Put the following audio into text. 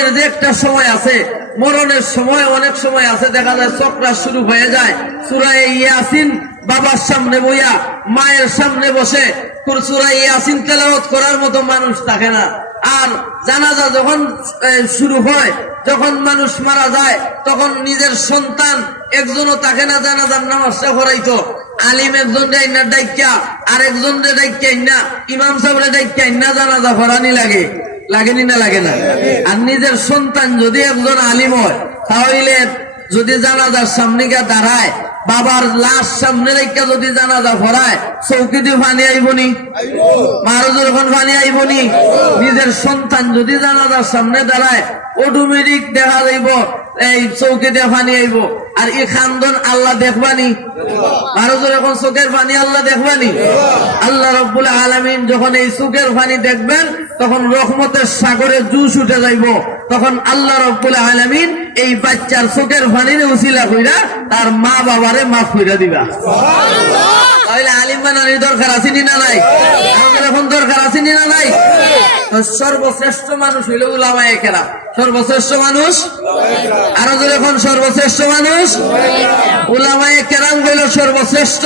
মরণের যে একটা সময় আছে, মরণের সময় অনেক সময় আছে দেখা যায় চক্রা শুরু হয়ে যায়। সূরা ইয়াসিন বাবার সামনে বইয়া, মায়ের সামনে বসে সূরা ইয়াসিন তেলাওয়াত করার মতো মানুষ থাকে না। আর জানাজা যখন শুরু হয়, যখন মানুষ মারা যায়, তখন নিজের সন্তান একজনও থাকে না জানাজার নামাজটা পড়াইতো। আলিম একজন ডাইনা ডাইকা, আর একজন ডাইকা না, ইমাম সাহেবরে ডাইকা না জানাজা পড়ানি লাগে, লাগেনি না লাগে না? আর নিজের সন্তান যদি একজন আলিম হয়, তাহলে যদি জানাজার সামনে গিয়ে দাঁড়ায়, বাবার লাশ সামনে রেখে যদি জানাজা পড়ায়, চৌকিতে পানি আইবনি, মারুজুর এখন পানি আইবনি। নিজের সন্তান যদি জানাজার সামনে দাঁড়ায়, অটোমেটিক দেখা যাইব এই চৌকিতে পানি আইব। আর এই খান্দন আল্লাহ দেখবানি, মারুজুর এখন চোখের পানি আল্লাহ দেখবানি। আল্লাহ রাব্বুল আলামিন যখন এই চোখের পানি দেখবেন, তখন রহমতের সাগরে জুস উঠে যাইব। তখন আল্লাহ রাব্বুল আলামিন এই বাচ্চার চোখের পানির উসিলা কইরা তার মা বাবারে মাফ কইরা দিবা। তাহলে আলিম বানানোর দরকার আছে না নাই? আমাদের এখন দরকার আছে না নাই? সর্বশ্রেষ্ঠ মানুষ হইল উলামায়ে কেরাম। সর্বশ্রেষ্ঠ মানুষ আরো এখন সর্বশ্রেষ্ঠ মানুষ উলামায়ে কেরাম হইল সর্বশ্রেষ্ঠ।